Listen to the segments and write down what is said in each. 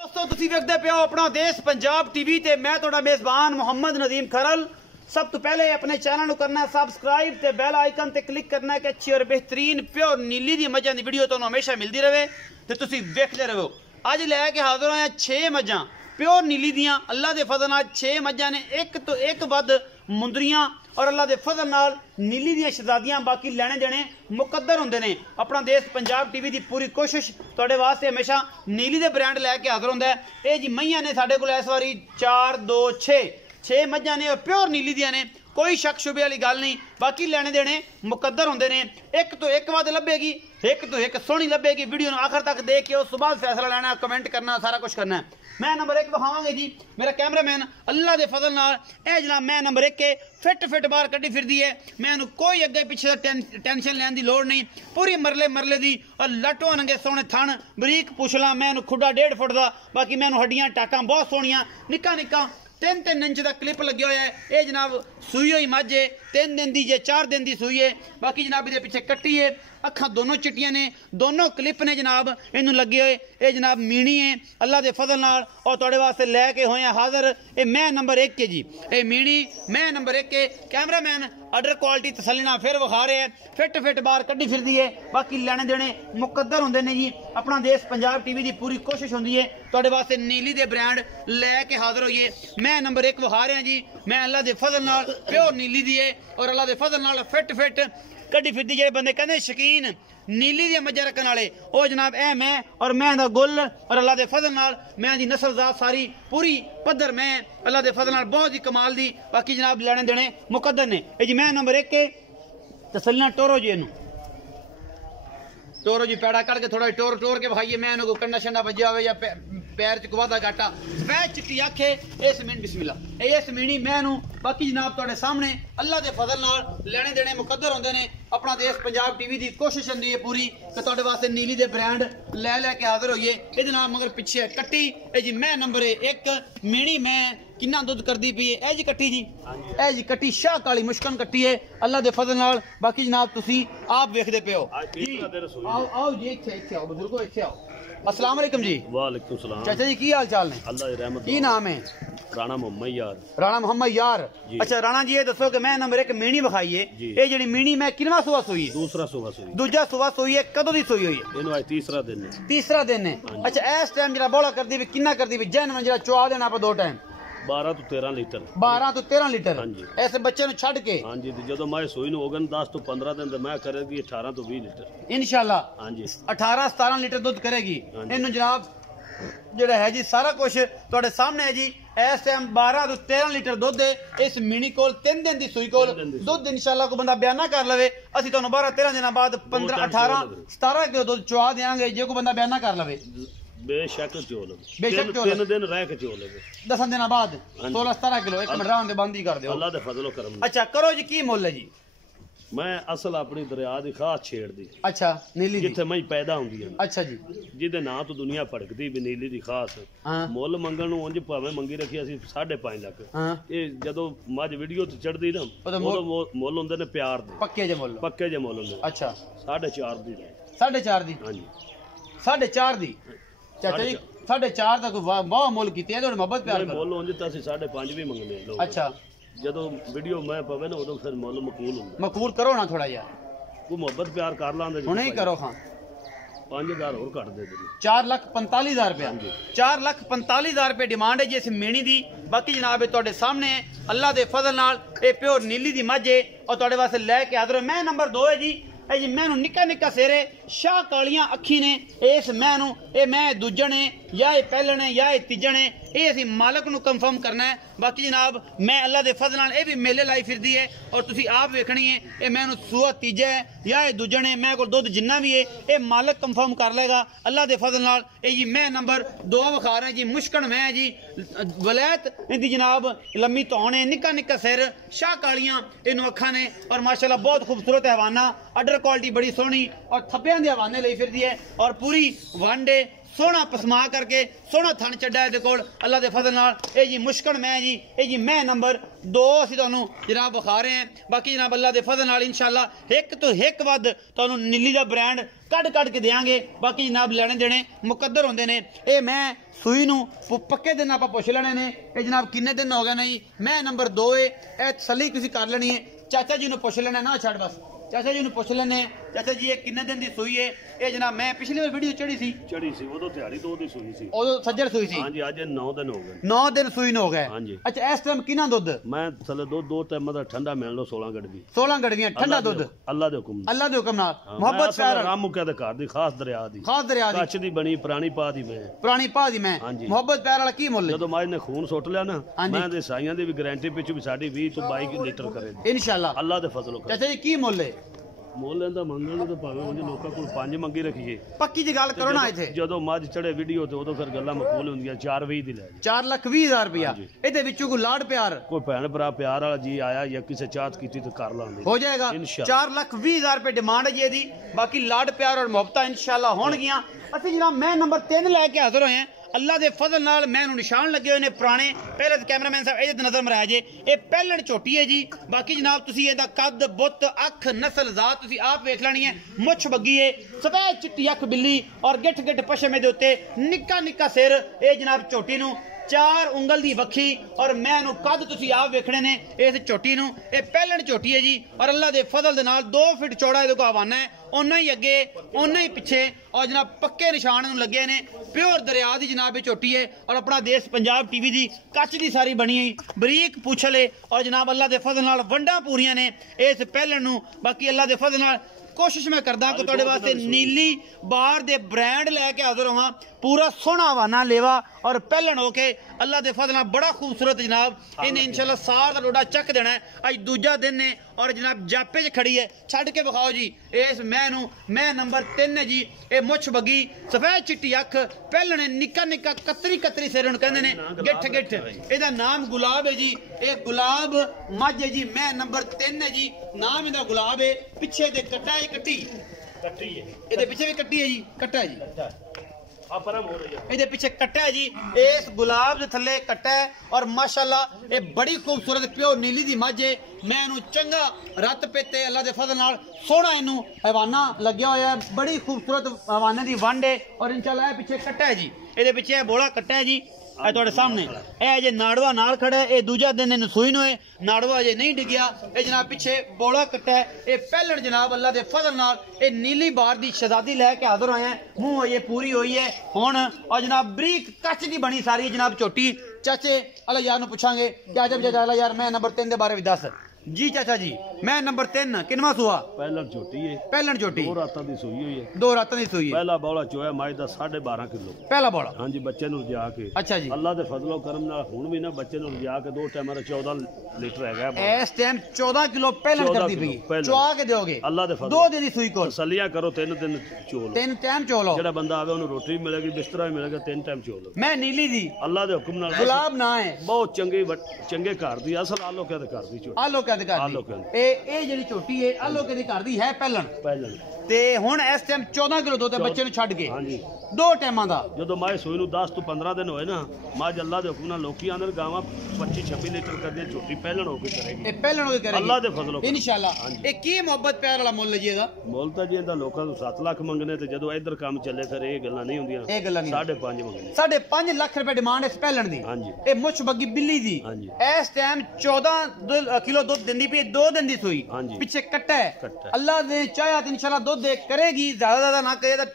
दोस्तों तुसी वेखदे पे हो अपना देश पंजाब टीवी ते मैं तुहाडा मेजबान मोहम्मद नदीम खरल। सब तो पहले अपने चैनल को करना है सबसक्राइब ते बेल आइकन ते क्लिक करना है कि अच्छी और बेहतरीन प्योर नीली दी मझां दी वीडियो तुहानू हमेशा मिलती रहे ते तुसी वेखदे रहो। अज लैके हाजिर होए 6 मझां प्योर नीली दियां अल्लाह दे फजल नाल 6 मझां ने एक तो एक वध मुंदरियां और अल्लाह दे फजल नाल नीली दियां शहजादियां बाकी लेने देने मुकद्दर होंदे ने। अपना देश पंजाब टीवी दी पूरी कोशिश तुहाडे वास्ते हमेशा नीली दे ब्रांड लैके हाजिर होंदा है। ये जी मईयां ने साडे कोल इस वारी 4 2 6 मझां ने और प्योर नीली दियां ने, कोई शक शुबे वाली गल नहीं। बाकी लेने देने मुकद्दर होंदे ने, एक तो एक वध लभेगी, एक तो एक सोहनी लभेगी। वीडियो आखिर तक देख के उस बाद फैसला लेना, कमेंट करना, सारा कुछ करना है। मैं नंबर 1 विखावांगे जी, मेरा कैमरामैन अल्लाह दे फजल नाल ए जनाब मैं नंबर 1 के फिट बाहर कड्डी फिरदी है। मैं कोई अगे पिछे टेंशन लैन दी लोड़ नहीं, पूरी मरले दी और लट्टो नंगे सोहने थन बरीक पुछला। मैं खुडा 1.5 फुट का, बाकी मैं हड्डियां टाटां बहुत सोहनियां, निक्का 3 इंच का क्लिप लगे हुआ है। ये जनाब सूई हुई मझ है, 3 दिन की जे 4 दिन की सूई है। बाकी जनाब ये पिछे कट्टी है, अखा दोनों चिट्टियां ने, दोनों क्लिप ने जनाब इनू लगे हुए। ये जनाब मीणी है अल्लाह के फजल नाल और तुहाडे वास्ते लैके होए हाजिर। ये मैं नंबर 1 के जी, ये मीणी मैं नंबर 1 के। कैमरामैन अडर क्वालिटी तसल्ली नाल फिर विखा रहे हैं, फिट बाहर कड्डी फिरदी है। बाकी लेने देने मुकद्दर होंदे ने जी। अपना देश पंजाब टीवी की पूरी कोशिश होंदी है तुहाडे वास्ते नीली दे ब्रांड लैके हाजिर होइए। मैं नंबर 1 विखा रहा जी, मैं अल्लाह के फजल नाल प्योर नीली दी है और अल्लाह के फजल नाल फिट कड्डी फिरदी। जेडे बंदे कहंदे शकीन नीली दी मझां रखने वाले ओ जनाब ए मैं और मैं दा गुल और अल्लाह के फजल नाल मैं दी नस्ल जात सारी पूरी पद्धर मैं अल्लाह के फजल नाल बहुत ही कमाल दी। बाकी जनाब लेने देने मुकद्दर ने। ए जी मैं नंबर 1 के तसल्ली नाल टोरो जी, टोरो जी पैड़ा कड़ के थोड़ा टोर के भाई मैं इनको कंडा शंडा बजा हो या पैर च वादा घाटा सफेद चिट्टी आखे ये समीन बिस्मिल्ला ये समीनी मैं। बाकी जनाब तुहाडे सामने अल्लाह के फजल नाल लेने देने मुकद्दर होंदे ने। अपना देश पंजाब टीवी की कोशिश होंदी है पूरी कि तुहाडे वास्ते नीली दे ब्रांड लैके हाजिर होइए। ये जनाब मगर पिछे कट्टी ए जी मैं नंबर 1 मीणी मैं किन्ना दुध करदी पई है। ए जी कट्टी जी, ए जी कट्टी शाह काली मुश्कन कट्टी है अल्लाह दे फजल नाल। बाकी जनाब तुसी आप वेखदे पे हो। आओ जी इत्थे आओ बुजुर्गो, इत्थे आओ। अस्सलाम वालेकुम जी। वालेकुम सलाम चाचा जी की हाल चाल ने? अल्लाह की रहमत। की नाम है? राणा मोहम्मद यार। राणा मोहम्मद यार। अच्छा राणा जी ये दसो कि मैं नंबर 1 मीणी विखाई है, ये जेडी मीणी मैं किनवा सुबह सोई है? दूसरा सुबह सोई। दूजा सुबह सोई है, कदों दी सोई हुई है? इनु आज तीसरा दिन है। तीसरा दिन है। अच्छा इस टाइम जरा बोला करदी भी किन्ना करदी भी जैन जरा चुआ देना आप 2 टाइम 12 तो 13 लीटर। 12 तो 13 लीटर ऐसे बच्चे नु छड़ के। हां जी जो मैं सोई नु होगन 10 तो 15 दिन मैं करेगी 18 तो 20 लीटर इंशाल्लाह। हां जी 18 17 लीटर दूध करेगी। इनु जनाब जेड़ा है जी सारा कुछ तुहाडे सामने है जी। इस टाइम 12 तो 13 लीटर दुध है इस मीणी कोल। 3 दिन की सूई कोल दुध इंशाल्लाह को बंदा बयाना कर लवे असि तुहानू 12 13 दिन बाद 15 18 17 किलो दुध चुआ देंगे जे को बंदा बयाना कर लवे। बेशक चोल, बेशक 3 दिन रह के चोल 10 दिन बाद 16 17 किलो। एक मिनट राम दे बंद ही कर दियो अल्लाह दे फजलो करम। अच्छा करो जी की मुल है जी? मैं असल अपनी दरिया दी खास छेड़ दी। अच्छा नीली जिथे मैं पैदा होंदी है। अच्छा जी जिदे नाम तो दुनिया भड़कदी भी नीली दी खास। मुल मंगण नु उंज भावें मंगी रखी असी 5.5 लाख। ये जदों मझ वीडियो ते चढ़दी ना उदों मुल हुंदे ने प्यार दे पक्के जे मुल हुंदे। अच्छा 4.5 दी 4.5 दी। हां जी 4.5 दी। चाचा जी 4.5 तक बहुत मुल कीते है मोहब्बत प्यार मुल उंज तां असी 5.5 भी मंगने लोग। अच्छा जदों वीडियो मैं पवे ना उदों फिर मुल मकबूल करो ना थोड़ा यार को मोहब्बत प्यार कर लांदे हुणे ही करो। हां 5000 और कट दे 4,45,000 रुपया। 4,45,000 रुपये डिमांड है जी इस मीणी दी। बाकी जनाब तुहाडे सामने अल्लाह दे फजल नाल ये प्योर नीली दी मझ है और तुहाडे वास्ते लैके हाजिर। मैं नंबर 2 है जी। ए जी मैनू निक्का सेरे शाह कालियां अखी ने इस मैनू ए मैं दूजण है या ये पहलण है या ये तीजण है ये असी मालक नू कंफर्म करना है। बाकी जनाब मैं अल्लाह दे फजल नाल ये भी मेले लाई फिरदी है और तुसी आप वेखनी है ये मैनू सूआ तीजा है या ये दूजण है। मैं कोल दुध जिन्ना भी है ये मालक कंफर्म कर लेगा अल्लाह दे फजल नाल। ये जी मैं नंबर 2 विखा रहा जी। मुश्कन मैं जी वलैत इंदी जनाब लम्मी धौन है, निक्का सिर, शाह कालियां इनू अखा ने और माशाल्लाह बहुत खूबसूरत हवाना। अडर क्वालिटी बड़ी सोहनी और थब्बियां दे हवाने लई फिरदी है और पूरी वनडे सोहना पसमा करके सोहना थन चड्डा है कोल अल्लाह के फजल नाल। ये जी मुश्किल मैं जी, ये जी मैं नंबर 2 असीं तुहानूं जनाब विखा रहे हैं। बाकी जनाब अल्लाह के फजल नाल इंशाअल्लाह एक तो एक वध तुहानूं नीली दा ब्रांड कट के देंगे। बाकी जनाब लेने देने मुकद्दर होंदे ने। ये मैं सूई नूं पक्के दिन आप पुछ लेने ने। ये जनाब किन्ने दिन हो गए ने जी, मैं नंबर 2 है। ये तसल्ली तुसीं कर लेनी है। चाचा जी नूं पुछ लेना ना छड़ बस, चाचा जी नूं पुछ लेने। चाचा जी ये किन्ने दिन दी सूई है? ये जनाब मैं पिछली बार वीडियो चढ़ी सी उदों दिहाड़ी 2 दी सूई सी, उदों सज्जर सूई सी। हां जी अज 9 दिन हो गए, 9 दिन सूई न हो गए। हां जी। अच्छा इस टाइम किना दुध? मैं थले दो टाइम दा ठंडा मिल लो 16 गड़वी 16 गड़वियां ठंडा दुध अल्लाह दे हुक्म नाल मोहब्बत प्यार राम मुक्का दे घर दी खास दरिया दी कच्छ दी बनी पुरानी पा दी मैं मोहब्बत प्यार वाला की मुੱਲ? ਜਦੋਂ ਮਾਜ ਨੇ खून ਸੁੱਟ ਲਿਆ ਨਾ ਮੈਂ ਦੇ ਸਾਈਆਂ ਦੀ ਵੀ ਗਾਰੰਟੀ ਪਿੱਛੇ ਵੀ ਸਾਡੀ 20 ਤੋਂ 22 ਲੀਟਰ ਕਰੇ इंशाअल्लाह अल्लाह दे फजल। चाचा जी की ਮੁੱਲ ਹੈ? ਮੁੱਲ ਇਹਦਾ ਮੰਗਣ ਨੂੰ ਤਾਂ ਭਾਵੇਂ ਉਂਝ ਲੋਕਾਂ ਕੋਲ 5 ਮੰਗੀ ਰੱਖੀਏ, ਪੱਕੀ ਜੀ ਗੱਲ ਕਰੋ ਨਾ। ਇੱਥੇ ਜਦੋਂ ਮੱਝ ਚੜੇ ਵੀਡੀਓ ਤੇ ਉਦੋਂ ਫਿਰ ਗੱਲਾਂ ਮਕਬੂਲ ਹੁੰਦੀਆਂ। 420 ਦੀ ਲੈ 4,20,000 ਰੁਪਇਆ। ਇਹਦੇ ਵਿੱਚੋਂ ਕੋਈ ਲਾੜ ਪਿਆਰ ਕੋਈ ਭੈਣ ਭਰਾ ਪਿਆਰ ਵਾਲਾ ਜੀ ਆਇਆ ਜਾਂ ਕਿਸੇ ਚਾਹਤ ਕੀਤੀ ਤਾਂ ਕਰ ਲਾਂਗੇ, ਹੋ ਜਾਏਗਾ। 4,20,000 ਰੁਪਏ ਡਿਮਾਂਡ ਹੈ ਜੀ ਇਹਦੀ। ਬਾਕੀ ਲਾੜ ਪਿਆਰ ਔਰ ਮੁਹੱਬਤਾਂ इंशाअल्लाह ਹੋਣਗੀਆਂ। ਅਸੀਂ ਜਨਾਬ ਮੈਂ ਨੰਬਰ 3 ਲੈ ਕੇ ਹਾਜ਼ਰ ਹੋਏ ਹਾਂ। अल्लाह के फजल नाल मैनू निशान लगे हुए पुराने। पहले तो कैमरामैन साहब ये नजर मराया जे, ये पहलण झोटी है जी। बाकी जनाब तुसी इहदा कद बुत अख नस्ल जात तुसी आप वेख लेनी है। मुछ बग्गी है, सफेद चिट्टी अख बिल्ली और गिठ गिठ पशमे दे उत्ते निक्का निक्का सिर। ये जनाब झोटी नू 4 उंगल दी वखी और मैनू कद तुसी आप वेखने ने इस झोटी नू। ये पहलण झोटी है जी और अल्लाह के फजल दे नाल 2 फीट चौड़ा इहदे को हवाना है। उन्ना ही अगे उन्ना ही पिछे और जनाब पक्के निशान लगे ने। प्योर दरिया की जनाब ये झोटी है और अपना देश पंजाब टीवी की कच्छ की सारी बनी हुई बरीक पूछल है और जनाब अल्लाह के फजल नाल वंडा पूरियां ने इस पहलण नू। बाकी अल्लाह के फजल नाल कोशिश मैं करदा कि तुहाडे वास्ते नीली बार दे ब्रांड लैके हाज़र होवां। पूरा सोहना हवाना लेवा और पहलण होके अल्लाह के फजल नाल बड़ा खूबसूरत जनाब इन्हें इंशाअल्लाह सार दा डोडा चक देना है। अज दूजा दिन ने और जनाब जापे च खड़ी है। छड़ के विखाओ जी इस मैं नंबर 3 है जी। ये मुछ बगी सफेद चिट्टी अख पहलण निक्का निक्का कतरी सिर कहंदे ने गिठ गिठ। इहदा नाम गुलाब है जी। ये गुलाब मझ है जी। मैं नंबर 3 है जी। नाम इहदा गुलाब है। पिछे दे कट्टा है कट्टी है, इहदे पिछे भी कट्टी है जी, कट्टा है जी। ਇਹਦੇ ਪਿੱਛੇ ਕੱਟਾ ਹੈ ਜੀ। ਇਸ ਗੁਲਾਬ ਦੇ ਥੱਲੇ ਕੱਟਾ ਹੈ और माशाअल्लाह ये बड़ी खूबसूरत प्योर नीली दी मझ है। मैं इनू चंगा रत पेते अल्लाह के फजल नाल सोहना इनू हवाना लग्या होया है। बड़ी खूबसूरत हवाने दी वंड है और इंशाअल्लाह पिछे कट्टा है जी। ਇਹਦੇ ਪਿੱਛੇ बोला कट्टा है जी। ਇਹ ਤੁਹਾਡੇ ਸਾਹਮਣੇ ਇਹ ਜੇ ਨਾੜਵਾ ਨਾਲ ਖੜਾ ਹੈ। ਇਹ ਦੂਜਾ ਦਿਨ ਇਹਨੂੰ ਸੂਈ ਨੂੰ ਹੈ। ਨਾੜਵਾ ਜੇ ਨਹੀਂ ਡਿੱਗਿਆ। ਇਹ ਜਨਾਬ ਪਿੱਛੇ ਬੋਲਾ ਕੱਟਾ ਹੈ। ਇਹ ਪਹਿਲਣ ਜਨਾਬ ਅੱਲਾ ਦੇ ਫਜ਼ਲ ਨਾਲ ਇਹ ਨੀਲੀ ਬਾਰ ਦੀ ਸ਼ਹਜ਼ਾਦੀ ਲੈ ਕੇ ਹਾਜ਼ਰ ਆਏ हैं। ਮੂੰਹ ਇਹ ਪੂਰੀ ਹੋਈ ਹੈ ਹੁਣ और जनाब बरीक कच्च की बनी सारी जनाब झोटी। चाचे अल्लाह यार पूछांगे क्या जब अल्लाह यार मैं नंबर 3 के बारे में दस जी। चाचा जी मैं नंबर 3 किनवा सुआ? पहलण झोटी है। पहलण झोटी 2 रातां दी सूई हुई है। 2 रातां दी सूई है। पहला बौला चोया माई दा 12.5 किलो पहला बौला। हां जी बच्चे नु लिया के। अच्छा जी अल्लाह दे फजलो करम नाल हुण भी ना बच्चे नु लिया के 2 टाइम 14 लीटर हैगा। इस टाइम 14 किलो पहलण करदी पई चुआ के दोगे अल्लाह दे फजल। 2 दिन दी सूई कोल सलिया करो 3 दिन चोल 3 टाइम चोलो। जेड़ा बंदा आवे ओनु रोटी भी मिलेगी बिस्तरा भी मिलेगा 3 टाइम चोल। मैं नीली दी अल्लाह दे हुक्म नाल गुलाब ना है बहुत चंगे घर दी असल आलो के घर दी चोटी आलो के घर दी। ਇਹ ਜਿਹੜੀ ਝੋਟੀ ਹੈ ਆਲੋਕੇ ਦੀ ਘਰ ਦੀ ਹੈ ਪਹਿਲਣ ਤੇ ਹੁਣ ਇਸ ਟਾਈਮ 14 ਕਿਲੋ ਦੁੱਧ ਬੱਚੇ ਨੂੰ ਛੱਡ ਕੇ। ਹਾਂਜੀ 2 ਟਾਈਮਾਂ ਦਾ। ਜਦੋਂ ਮਾਂ ਸੂਈ ਨੂੰ 10 ਤੋਂ 15 ਦਿਨ ਹੋਏ ਨਾ ਮਾਂ ਅੱਲਾਹ ਦੇ ਹੁਕਮ ਨਾਲ ਲੋਕੀ ਆਂਦਰ ਗਾਵਾਂ 25-26 ਲੀਟਰ ਕਰਦੀ ਝੋਟੀ ਪਹਿਲਣ ਹੋ ਕੇ ਕਰੇਗੀ। ਇਹ ਪਹਿਲਣ ਹੋ ਕੇ ਕਰੇਗੀ ਅੱਲਾਹ ਦੇ ਫਜ਼ਲ ਇਨਸ਼ਾਅੱਲਾ। ਇਹ ਕੀ ਮੁਹੱਬਤ ਪਿਆਰ ਵਾਲਾ ਮੁੱਲ ਜੀ ਇਹਦਾ? ਮੁੱਲ ਤਾਂ ਜੀ ਇਹਦਾ ਲੋਕਾਂ ਨੂੰ 7 ਲੱਖ ਮੰਗਨੇ ਤੇ ਜਦੋਂ ਇੱਧਰ ਕੰਮ ਚੱਲੇ ਫਿਰ ਇਹ ਗੱਲਾਂ ਨਹੀਂ ਹੁੰਦੀਆਂ। ਇਹ ਗੱਲਾਂ ਨਹੀਂ 5.5 ਮੰਗਨੇ 5.5 ਲੱਖ ਰੁਪਏ ਡਿਮਾਂਡ ਇਸ ਪਹਿਲਣ ਦੀ। ਹਾਂਜੀ ਇਹ ਮੁੱਛ ਬੱਗੀ ਬਿੱਲੀ ਦੀ। ਹਾਂਜੀ ਇਸ ਟਾਈਮ 14 ਕਿਲੋ ਦੁੱਧ ਦਿੰਦੀ ਪਈ 2 दिन दी सुई। पीछे कट्टा है अल्लाह ने चाहा तो इंशाल्लाह दूध दे करेगी ज्यादा ना करे तो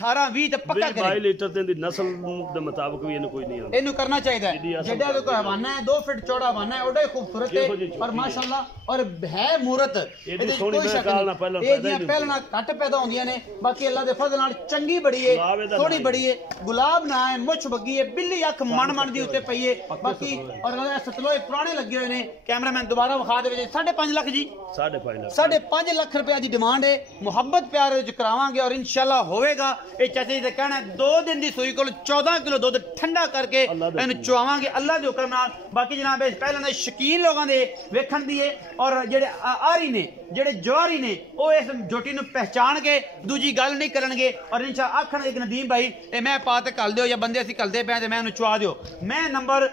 18-20 ਤੇ ਪੱਕਾ ਕਰੇ 22 ਲੀਟਰ ਦੀ ਨਸਲ ਦੇ ਮੁਤਾਬਕ ਵੀ ਇਹਨੂੰ ਕੋਈ ਨਹੀਂ ਆਉਂਦਾ। ਇਹਨੂੰ ਕਰਨਾ ਚਾਹੀਦਾ ਜਿਹੜਾ ਦੇ ਕੋਈ ਹਵਾਨਾ ਹੈ 2 ਫੁੱਟ ਚੌੜਾ ਹਵਾਨਾ ਹੈ ਉਹਦਾ ਖੂਬਸੂਰਤ ਹੈ और माशाअल्लाह और है मूरत ਇਹਦੀ ਕੋਈ ਸ਼ੱਕ ਨਹੀਂ। ਇਹ ਦੀਆਂ ਪਹਿਲਾਂ ਘੱਟ ਪੈਦਾ ਹੁੰਦੀਆਂ ਨੇ ਬਾਕੀ ਅੱਲਾਹ ਦੇ ਫਜ਼ਲ ਨਾਲ ਚੰਗੀ ਬੜੀ ਹੈ ਥੋੜੀ ਬੜੀ ਹੈ ਗੁਲਾਬ ਨਾ ਹੈ ਮੁੱਛ ਬੱਗੀ ਹੈ ਬਿੱਲੀ ਅੱਖ ਮਣ ਦੀ ਉੱਤੇ ਪਈ ਹੈ ਬਾਕੀ और ਸਤਲੋਏ ਪੁਰਾਣੇ ਲੱਗੇ ਹੋਏ ਨੇ। ਕੈਮਰਾਮੈਨ ਦੁਬਾਰਾ ਵਿਖਾ ਦੇ ਵਿੱਚ 5.5 ਲੱਖ ਜੀ 5.5 ਲੱਖ ਰੁਪਏ ਦੀ ਡਿਮਾਂਡ ਹੈ। ਮੁਹੱਬਤ ਪਿਆਰ ਵਿੱਚ ਕਰਾਵਾਂਗੇ और इंशाल्लाह होवेगा। ਇਹ ਚਾਚਾ ਜੀ ਦਾ ਕਹਿਣਾ 2 दिन ਦੀ ਸੂਈ ਕੋਲ 14 ਕਿਲੋ ਦੁੱਧ ਠੰਡਾ ਕਰਕੇ ਇਹਨੂੰ ਚੁਆਵਾਂਗੇ ਅੱਲਾ ਦੇ ਹੁਕਮ ਨਾਲ। ਬਾਕੀ ਜਨਾਬ ਇਸ ਪਹਿਲਾਂ ਦੇ ਸ਼ਕੀਨ ਲੋਕਾਂ ਦੇ ਵੇਖਣ ਦੀ ਹੈ ਔਰ ਜਿਹੜੇ ਆਰੀ ਨੇ ਜਿਹੜੇ ਜਵਾਰੀ ਨੇ ਉਹ ਇਸ ਜੋਟੀ ਨੂੰ ਪਹਿਚਾਣ ਕੇ ਦੂਜੀ ਗੱਲ ਨਹੀਂ ਕਰਨਗੇ ਔਰ ਇਨਸ਼ਾ ਆਖਣਗੇ ਕਿ ਨਦੀਮ ਭਾਈ ਇਹ ਮੈਂ ਪਾ ਤੇ ਘੱਲ ਦਿਓ ਜਾਂ ਬੰਦੇ ਅਸੀਂ ਘੱਲਦੇ ਪਏ ਤੇ ਮੈਂ ਇਹਨੂੰ ਚੁਆ ਦਿਓ। मैं नंबर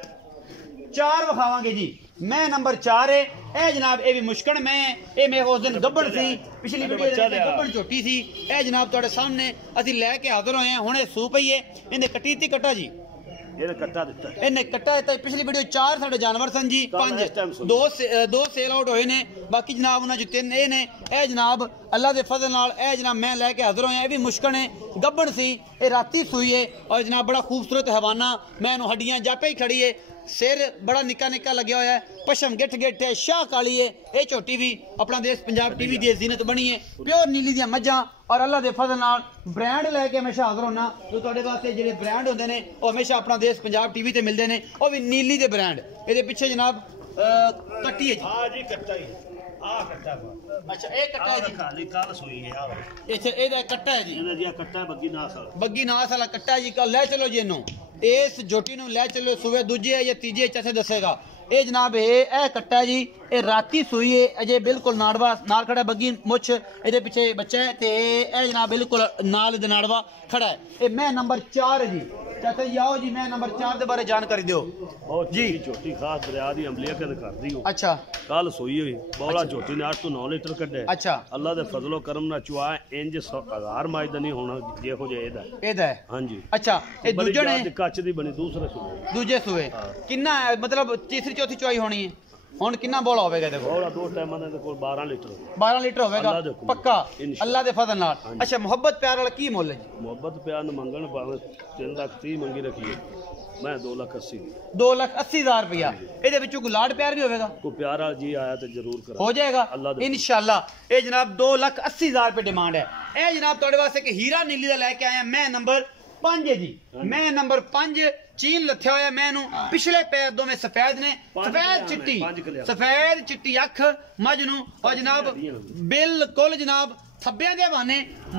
4 विखावांगे जी। मैं नंबर 4 है ए जनाब ये भी मुश्किल मैं उस दिन गब्बड़ सी पिछली वीडियो गब्बड़ झोटी सी ए जनाब तुहाडे सामने असीं लैके हाज़र होए हैं हुणे सू पई है इहने कट्टी ती कट्टा जी इन्हें कट्टा दिता पिछली वीडियो 4 साडे जानवर सन जी 5 दो सेल आउट होए ने बाकी जनाब उन्हां जो 3 ए ने ए जनाब अल्लाह दे फजल नाल ए जनाब मैं लैके हाज़र होया ए भी मुश्किल है गब्बड़ सी ए राती सूई है और जनाब बड़ा खूबसूरत हवाना मैं इहनूं हड्डियां जापे ही खड़ी है सिर बड़ा निक्का निक्का लग्या होया है पशम गिठ गिठ है शाह काली है ये झोटी भी अपना देश पंजाब टीवी दी जीनत बनी है प्योर नीली दी मज्जां और अल्लाह दे फजल नाल ब्रांड लैके हमेशा हाज़र होना जो तुहाडे वास्ते जिहड़े ब्रांड होंदे ने वो हमेशा अपना देश पंजाब टीवी ते मिलदे ने वो भी नीली दे ब्रांड इहदे पिछे जनाब कट्टी है जी हां जी कट्टा ही आ कट्टा अच्छा ए कट्टा है जी खाली कल सोई है आ अच्छा एदा कट्टा है जी इहदा जी कट्टा बग्गी नास वाला कट्टा जी कल ले चलो जी इहनूं इस जोटी नूं ले चलो सुबह दूजे या तीजे चाचे दसेगा ये जनाब ए कट्टा जी ये राती सूई है अजे बिल्कुल नाड़वा नाल खड़ा बग्गी मुछ ये पिछे बच्चा है ते ए जनाब बिल्कुल नाल दे नाड़वा खड़ा है ये मैं नंबर 4 है जी चाचा जी आओ जी मैं नंबर 4 दे बारे जानकारी दियो जी झोटी खास दरिया दी अमलिया के कर दी हो अच्छा कल सोई हुई बौला झोटी ने 8 तो 9 लीटर कड्डे अच्छा अल्लाह दे फजलो करम ना चुआ इंज 1000 माज दा नहीं होना जेहो जे एदा है हां जी अच्छा ये दूजे ने कच्च दी बनी दूजे सुए कितना मतलब तीसरी चौथी चुआई होनी है हुण कितना बोला होवेगा देखो बोला 2 टाइमां दे कोल 12 लीटर होवेगा पक्का अल्लाह दे फजल नाल अच्छा मोहब्बत प्यार वाला की मोल है जी मोहब्बत प्यार न मंगण भावे 3 लाख 30 मंगी रखी मैं 2,80,000 रुपया ਇਹਦੇ ਵਿੱਚੋਂ ਕੋਈ ਲਾਡ ਪਿਆਰ ਵੀ ਹੋਵੇਗਾ ਕੋਈ ਪਿਆਰ ਵਾਲਾ ਜੀ ਆਇਆ ਤੇ ਜ਼ਰੂਰ ਕਰਾ ਹੋ ਜਾਏਗਾ ਇਨਸ਼ਾਅੱਲਾ ਇਹ ਜਨਾਬ 2,80,000 ਰੁਪਏ ਡਿਮਾਂਡ ਹੈ ਇਹ ਜਨਾਬ ਤੁਹਾਡੇ ਵਾਸਤੇ ਕਿ ਹੀਰਾ ਨੀਲੀ ਦਾ ਲੈ ਕੇ ਆਇਆ मैं नंबर 5 है जी मैं नंबर 5 चीन लथ्या होया मैं पिछले पैर दो में सफेद ने सफेद चिट्टी अख मझ नूं और जनाब बिल्कुल जनाब थब्बियां दे बहाने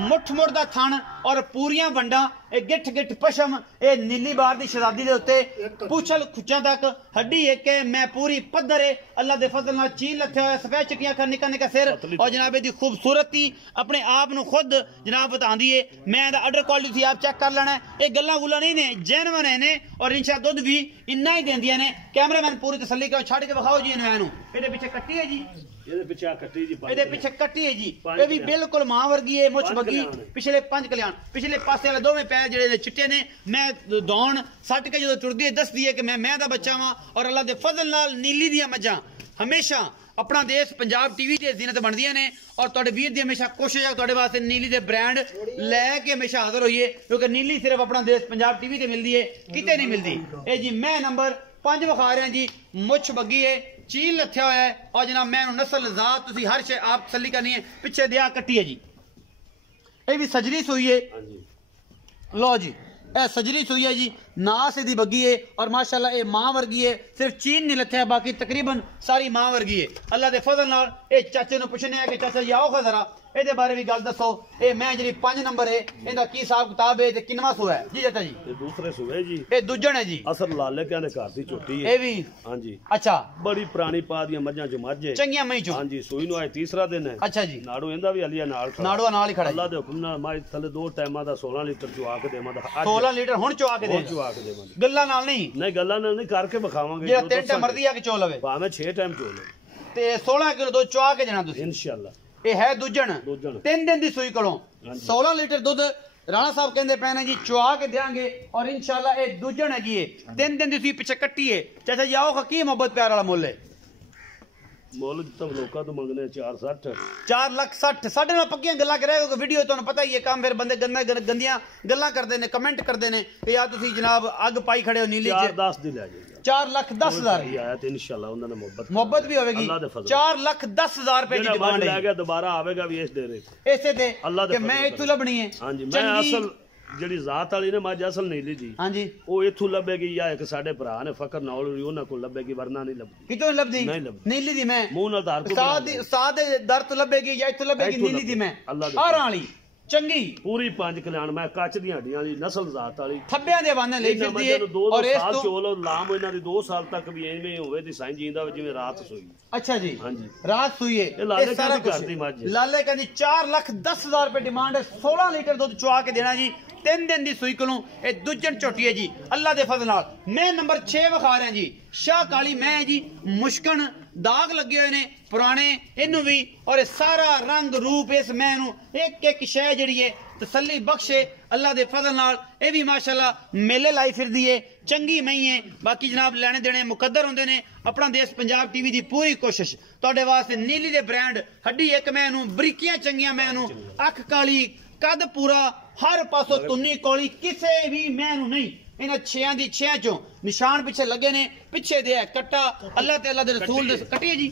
मुठ मुड़ दा थन और पूरियां वंडा ए गिठ गिठ पशम ए नीली बार दी शहजादी दे उत्ते पूछल खुच्चां तक हड्डी एक है मैं पूरी पद्धर है अल्लाह दे फजल नाल चीन लथ्या होया सफेद चिट्टियां अखां निक्का निक्का सिर और जनाब दी खूबसूरती अपने आप नूं खुद जनाब बतांदी है मैं दा ऑर्डर क्वालिटी थी आप चेक कर लेना ए गल्लां गुल्लां नहीं ने जेन्युइन ने और इंशा दुध भी इन्ना ही देंदियां ने कैमरामैन पूरी तसल्ली करो छड़ के विखाओ जी इन्हां नूं एदे पीछे कट्टी है जी ਇਹਦੇ ਪਿੱਛੇ ਕੱਟੀ ਹੈ ਜੀ ਇਹ ਵੀ ਬਿਲਕੁਲ ਮਾਂ ਵਰਗੀ ਹੈ ਮੁੱਛ ਬੱਗੀ ਪਿਛਲੇ 5 ਕਲਿਆਣ ਪਿਛਲੇ ਪਾਸੇ ਵਾਲੇ ਦੋਵੇਂ ਪੈਰ ਜਿਹੜੇ ਚਿੱਟੇ ਨੇ ਮੈਂ ਦੌਣ ਸੱਟ ਕੇ ਜਦੋਂ ਟੁਰਦੀ ਹੈ ਦੱਸਦੀ ਹੈ ਕਿ ਮੈਂ ਦਾ ਬੱਚਾ ਵਾਂ ਔਰ ਅੱਲਾ ਦੇ ਫਜ਼ਲ ਨਾਲ ਨੀਲੀ ਦੀਆਂ ਮੱਝਾਂ ਹਮੇਸ਼ਾ अपना देश पंजाब टीवी की जीनत बनदियां ने और तुहाडे वीर दी हमेशा कोशिश है तुहाडे वास्ते नीली दे ब्रांड लैके हमेशा हाजिर होइए क्योंकि नीली सिर्फ अपना देश पंजाब टीवी ते मिलदी है किते नहीं मिलदी ए जी मैं नंबर 5 विखा रहा जी मुछ बग्गी है चील लथ्या होया है और जनाब मैं नस्ल जात तुसी हर शे आप तसल्ली करनी है पिछे दिया कट्टी है जी ये भी सजरी सुई है लो जी ए सजरी सुई है जी नास दी बग्गी है और माशाल्लाह ये मां वर्गी है सिर्फ चीन नहीं लथ्या बाकी तकरीबन सारी मां वर्गी है अल्लाह दे फजल नाल ए चाचे नु पूछने है कि चाचा जी आओ जरा ਇਹਦੇ ਬਾਰੇ ਵੀ ਗੱਲ ਦੱਸੋ ਇਹ ਮੈਂ ਜਿਹੜੀ 5 ਨੰਬਰ ਹੈ ਇਹਦਾ ਕੀ ਹਿਸਾਬ ਕਿਤਾਬ ਹੈ ਤੇ ਕਿੰਨਵਾਂ ਸੂਆ ਹੈ ਜੀ ਚਾਚਾ ਜੀ ਇਹ ਦੂਸਰੇ ਸੂਏ ਜੀ ਇਹ ਦੂਜਣ ਹੈ ਜੀ ਅਸਲ ਲਾਲੇ ਕਹਿੰਦੇ ਘਰ ਦੀ ਝੋਟੀ ਹੈ ਇਹ ਵੀ ਹਾਂਜੀ ਅੱਛਾ ਬੜੀ ਪੁਰਾਣੀ ਪਾ ਦੀਆਂ ਮੱਝਾਂ ਚ ਮੱਝੇ ਚੰਗੀਆਂ ਮਹੀਂ ਚੋਂ ਹਾਂਜੀ ਸੂਈ ਨੂੰ ਅੱਜ ਤੀਸਰਾ ਦਿਨ ਹੈ ਅੱਛਾ ਜੀ ਨਾੜੂ ਇਹਦਾ ਵੀ ਅਲੀਆ ਨਾਲ ਖੜਾ ਨਾੜੂਆ ਨਾਲ ਹੀ ਖੜਾ ਅੱਲਾ ਦੇ ਹੁਕਮ ਨਾਲ ਮੈਂ ਥੱਲੇ 2 ਟਾਈਮਾਂ ਦਾ 16 ਲੀਟਰ ਚੁਆ ਕੇ ਦੇਵਾਂ ਦਾ 16 ਲੀਟਰ ਹੁਣ ਚੁਆ ਕੇ ਦੇਵਾਂ ਗੱਲਾਂ ਨਾਲ ਨਹੀਂ ਗੱਲਾਂ ਨਾਲ ਨਹੀਂ ਕਰਕੇ ਵਿਖਾਵਾਂਗੇ ਜਿਹੜਾ 3 ਟਾਈਮ ਮਰਦੀ ਆ ਕਿ ਚੋ ਲਵੇ ਭਾਵੇਂ 6 ਟਾਈਮ ਚੋ ਲਵੇ ਤੇ 16 ਕਿਲੋ ਦੋ ਚੁਆ ਕੇ ਦੇਣਾ ਤੁਸੀਂ ਇਨਸ਼ਾਅੱਲਾ ਇਹ ਹੈ ਦੂਜਣ 3 ਦਿਨ ਦੀ ਸੂਈ ਕੋਲੋਂ 16 ਲੀਟਰ ਦੁੱਧ ਰਾਣਾ ਸਾਹਿਬ ਕਹਿੰਦੇ ਪਏ ਨੇ ਜੀ ਚੁਆ ਕੇ ਦੇਾਂਗੇ ਔਰ ਇਨਸ਼ਾਅੱਲਾ ਇਹ ਦੂਜਣ ਹੈਗੀ ਏ 3 ਦਿਨ ਦੀ ਸੂਈ ਪਿੱਛੇ ਕੱਟੀ ਏ ਚਾਚਾ ਜੀ ਆਓ ਕੀ ਮੁਹੱਬਤ ਪਿਆਰ ਵਾਲਾ ਮੁੱਲ ਹੈ ਮੁੱਲ ਤਾਂ ਲੋਕਾਂ ਤੋਂ ਮੰਗਨੇ 460 4,60,000 ਸਾਡੇ ਨਾਲ ਪੱਕੀਆਂ ਗੱਲਾਂ ਕਰਿਆ ਕਿਉਂਕਿ ਵੀਡੀਓ ਤੁਹਾਨੂੰ ਪਤਾ ਹੀ ਹੈ ਕੰਮ ਫਿਰ ਬੰਦੇ ਗੰਦੀਆਂ ਗੱਲਾਂ ਕਰਦੇ ਨੇ ਕਮੈਂਟ ਕਰਦੇ ਨੇ ਕਿ ਯਾਰ ਤੁਸੀਂ ਜਨਾਬ ਅੱਗ ਪਾਈ ਖੜੇ ਹੋ ਨੀਲੀ 4,10 ਦੀ ਲੈ ਜਾਓ 4,10,000 ਆਇਆ ਤੇ ਇਨਸ਼ਾਅੱਲਾ ਉਹਨਾਂ ਨਾਲ ਮੁਹੱਬਤ ਵੀ ਹੋਵੇਗੀ 4,10,000 ਰੁਪਏ ਦੀ ਡਿਮਾਂਡ ਹੈ ਲੈ ਗਿਆ ਦੁਬਾਰਾ ਆਵੇਗਾ ਵੀ ਇਸ ਦੇ ਰੇਟ ਇਸੇ ਤੇ ਕਿ ਮੈਂ ਇੱਥੋਂ ਲੱਭਣੀ ਹੈ ਹਾਂਜੀ ਮੈਂ ਅਸਲ ਜਿਹੜੀ ਜ਼ਾਤ ਵਾਲੀ ਨੇ ਮੱਝ ਅਸਲ ਨੀਲੀ ਦੀ ਹਾਂਜੀ ਉਹ ਇੱਥੋਂ ਲੱਭੇਗੀ ਜਾਂ ਇੱਕ ਸਾਡੇ ਭਰਾ ਨੇ ਫਕਰ ਨਾਲ ਉਹਨਾਂ ਕੋਲ ਲੱਭੇਗੀ ਵਰਨਾ ਨਹੀਂ ਲੱਭਦੀ ਕਿਤੋਂ ਲੱਭਦੀ ਨਹੀਂ ਲੱਭਦੀ ਨੀਲੀ ਦੀ ਮੈਂ ਮੂੰਹ ਨਾਲ ਧਾਰ ਉਸਤਾਦ ਦੇ ਦਰ ਤੋਂ ਲੱਭੇਗੀ ਜਾਂ ਇੱਥੋਂ ਲੱਭੇਗੀ ਨੀਲੀ ਦੀ ਮੈਂ ਆਰਾਂ ਵਾਲੀ ਚੰਗੀ ਪੂਰੀ 5 ਕਲਿਆਣ ਮੈਂ ਕੱਚ ਦੀਆਂ ਹੱਡੀਆਂ ਵਾਲੀ ਨਸਲ ਜ਼ਾਤ ਵਾਲੀ ਥੱਬਿਆਂ ਦੇ ਵਾਨੇ ਲਈ ਫਿਰਦੀ ਹੈ ਔਰ ਇਸ ਤੋਂ ਚੋਲ ਲਾਮ ਇਹਨਾਂ ਦੀ 2 ਸਾਲ ਤੱਕ ਵੀ ਐਵੇਂ ਹੋਵੇ ਤੇ ਸਾਈਂ ਜੀਂਦਾ ਜਿਵੇਂ ਰਾਤ ਸੋਈ। ਅੱਛਾ ਜੀ, ਹਾਂਜੀ ਰਾਤ ਸੂਈ ਹੈ। ਲਾਲੇ ਕਹਿੰਦੀ ਘਰ ਦੀ ਮੱਝ, ਲਾਲੇ ਕਹਿੰਦੀ 4,10,000 ਰੁਪਏ ਡਿਮਾਂਡ ਹੈ। 16 ਲੀਟਰ ਦੁੱਧ ਚੁਆ ਕੇ ਦੇਣਾ ਜੀ। 3 दिन ਦੀ ਸੂਈ ਕੋਲੋਂ ਇਹ ਦੂਜਣ ਝੋਟੀ ਹੈ ਜੀ ਅੱਲਾ ਦੇ ਫਜ਼ਲ ਨਾਲ। ਮੈਂ ਨੰਬਰ 6 ਵਿਖਾ ਰਿਹਾ ਜੀ, ਸ਼ਾਹ ਕਾਲੀ ਮੈਂ ਜੀ, ਮੁਸ਼ਕਣ ਦਾਗ ਲੱਗੇ ਹੋਏ ਨੇ ਪੁਰਾਣੇ ਇਹਨੂੰ ਵੀ, ਔਰ ਇਹ ਸਾਰਾ ਰੰਗ ਰੂਪ ਇਸ ਮੈਂ ਨੂੰ ਇੱਕ ਇੱਕ ਸ਼ੈ ਜਿਹੜੀ ਹੈ ਤਸੱਲੀ ਬਖਸ਼ੇ ਅੱਲਾ ਦੇ ਫਜ਼ਲ ਨਾਲ। ਇਹ ਵੀ ਮਾਸ਼ਾਅੱਲਾ ਮੇਲੇ ਲਾਈ ਫਿਰਦੀ ਹੈ, ਚੰਗੀ ਮਈ ਹੈ। ਬਾਕੀ ਜਨਾਬ ਲੈਣੇ ਦੇਣੇ ਮੁਕੱਦਰ ਹੁੰਦੇ ਨੇ। ਆਪਣਾ ਦੇਸ਼ ਪੰਜਾਬ ਟੀਵੀ ਦੀ ਪੂਰੀ ਕੋਸ਼ਿਸ਼ ਤੁਹਾਡੇ ਵਾਸਤੇ ਨੀਲੀ ਦੇ ਬ੍ਰਾਂਡ ਹੱਡੀ ਇੱਕ ਮੈਂ ਨੂੰ, ਬਰੀਕੀਆਂ ਚੰਗੀਆਂ ਮੈਂ ਨੂੰ, ਅੱਖ ਕਾਲੀ, ਕੱਦ ਪੂਰਾ, ਹਰ ਪਾਸੋਂ ਤੁੰਨੀ ਕੋਲੀ, ਕਿਸੇ ਵੀ ਮੈਂ ਨੂੰ ਨਹੀਂ। ਇਹਨਾਂ 6 ਦੀ 6 ਚੋਂ ਨਿਸ਼ਾਨ ਪਿੱਛੇ ਲੱਗੇ ਨੇ। ਪਿੱਛੇ ਦੇ ਕੱਟਾ ਅੱਲਾ ਤੇ ਅੱਲਾ ਦੇ ਰਸੂਲ ਦੇ ਕੱਟੀ ਹੈ ਜੀ,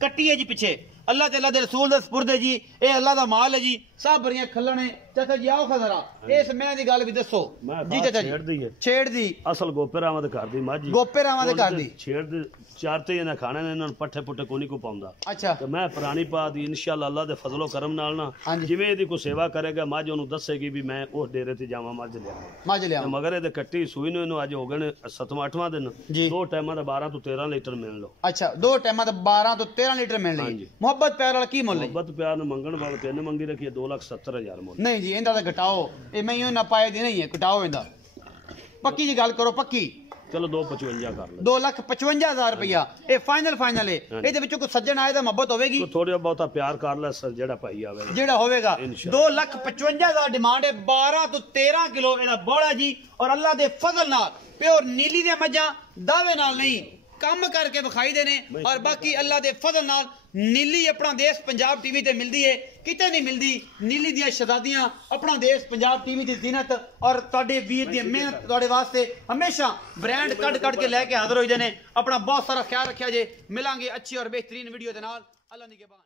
ਕੱਟੀ ਹੈ ਜੀ ਪਿੱਛੇ ਅੱਲਾ ਤੇ ਅੱਲਾ ਦੇ ਰਸੂਲ ਦੇ ਸਪੁਰਦ ਹੈ ਜੀ। ਇਹ ਅੱਲਾ ਦਾ ਮਾਲ ਹੈ ਜੀ। ਸਭ ਬੜੀਆਂ ਖੱਲਣੇ। ਚਾਚਾ ਜੀ ਆਓ ਖਜ਼ਰਾ ਇਸ ਮੈਂ ਦੀ ਗੱਲ ਵੀ ਦੱਸੋ ਜੀ। ਚਾਚਾ ਜੀ ਛੇੜ ਦੀ ਅਸਲ ਗੋਪੇ ਰਾਵਾਂ ਦੇ ਘਰ ਦੀ ਮੱਝ, ਗੋਪੇ ਰਾਵਾਂ ਦੇ ਘਰ ਦੀ ਛੇੜ ਦੇ ਚਾਰ ਤੇ ਇਹਨਾਂ ਖਾਣੇ ਨੇ, ਇਹਨਾਂ ਨੂੰ ਪੱਠੇ ਪੁੱਠੇ ਕੋਈ ਨਹੀਂ ਕੋ ਪਾਉਂਦਾ। ਅੱਛਾ, ਤੇ ਮੈਂ ਪੁਰਾਣੀ ਪਾ ਦੀ ਇਨਸ਼ਾਅੱਲਾ ਅੱਲਾ ਦੇ ਫਜ਼ਲੋ ਕਰਮ ਨਾਲ ਨਾ ਜਿਵੇਂ ਇਹਦੀ ਕੋਈ ਸੇਵਾ ਕਰੇਗਾ ਮੱਝ ਉਹਨੂੰ ਦੱਸੇਗੀ ਵੀ ਮੈਂ ਉਸ ਡੇਰੇ ਤੇ ਜਾਵਾਂ ਮੱਝ ਲਿਆ। ਮਗਰ ਇਹਦੇ ਕੱਟੀ ਸੂਈ ਨੂੰ ਇਹਨੂੰ ਅੱਜ ਹੋ ਗਏ ਨੇ 7ਵਾਂ 8ਵਾਂ ਦਿਨ। 2 ਟਾਈਮਾਂ ਦਾ 12 ਤੋਂ 13 ਲੀਟਰ ਮਿਲ ਲਓ। ਅੱਛਾ, 2 ਟਾਈਮਾਂ ਦਾ 12 ਤੋਂ 13 ਲੀਟਰ ਮਿਲ ਲਈ। ਮੁਹੱਬਤ ਪਿਆਰ ਵਾਲਾ ਕੀ ਮੁੱਲ ਹੈ? ਮੁਹੱਬਤ ਪਿਆਰ ਨੂੰ ਮੰਗਣ ਵਾਲਾ 3 ਮੰਗੀ ਰੱਖੀ ਹੈ 2,70,000 ਮੁੱਲ। ਨਹੀਂ ਜੀ ਇਹਦਾ ਤਾਂ ਘਟਾਓ, ਇਹ ਮੈਂ ਨਾ ਪਾਏ ਦੀ ਨਹੀਂ ਹੈ, ਘਟਾਓ ਇਹਦਾ। ਪੱਕੀ ਜੀ ਗੱਲ ਕਰੋ, ਪੱਕੀ। ਚਲੋ 2,55 ਕਰ ਲਓ। 2,55,000 ਰੁਪਇਆ ਇਹ ਫਾਈਨਲ ਹੈ। ਇਹਦੇ ਵਿੱਚੋਂ ਕੋਈ ਸੱਜਣ ਆਏ ਤਾਂ ਮੁਹੱਬਤ ਹੋਵੇਗੀ, ਥੋੜਾ ਬਹੁਤਾ ਪਿਆਰ ਕਰ ਲੈ ਜਿਹੜਾ ਭਾਈ ਆਵੇਗਾ, ਜਿਹੜਾ ਹੋਵੇਗਾ। 2,55,000 ਡਿਮਾਂਡ ਹੈ। 12 ਤੋਂ 13 ਕਿਲੋ ਇਹਦਾ ਬੋੜਾ ਜੀ। ਔਰ ਅੱਲਾ ਦੇ ਫਜ਼ਲ ਨਾਲ ਪਿਓਰ ਨੀਲੀ ਦੀਆਂ ਮੱਝਾਂ ਦਾਅਵੇ ਨਾਲ ਨਹੀਂ ਕੰਮ ਕਰਕੇ ਵਿਖਾਈ ਦੇ ਨੇ। ਔਰ ਬਾਕੀ ਅੱਲਾ ਦੇ ਫਜ਼ਲ ਨਾਲ ਨੀਲੀ ਆਪਣਾ ਦੇਸ਼ ਪੰਜਾਬ ਟੀਵੀ ਤੇ ਮਿਲਦੀ ਹੈ, ਕਿਤੇ ਨਹੀਂ ਮਿਲਦੀ। ਨੀਲੀ ਦੀਆਂ ਸ਼ਹਜ਼ਾਦੀਆਂ ਆਪਣਾ ਦੇਸ਼ ਪੰਜਾਬ ਟੀਵੀ ਦੀ ਜ਼ੀਨਤ। ਔਰ ਤੁਹਾਡੇ ਵੀਰ ਦੀ ਮਿਹਨਤ ਤੁਹਾਡੇ ਵਾਸਤੇ ਹਮੇਸ਼ਾ ਬ੍ਰਾਂਡ ਕੱਢ ਕੇ ਲੈ ਕੇ ਹਾਜ਼ਰ ਹੋਈਦੇ ਨੇ। ਆਪਣਾ ਬਹੁਤ ਸਾਰਾ ਖਿਆਲ ਰੱਖਿਆ ਜੇ। ਮਿਲਾਂਗੇ ਅੱਛੀ ਔਰ ਬਿਹਤਰੀਨ ਵੀਡੀਓ ਦੇ ਨਾਲ। ਅੱਲਾ ਨਿਗਹਿਬਾਨ।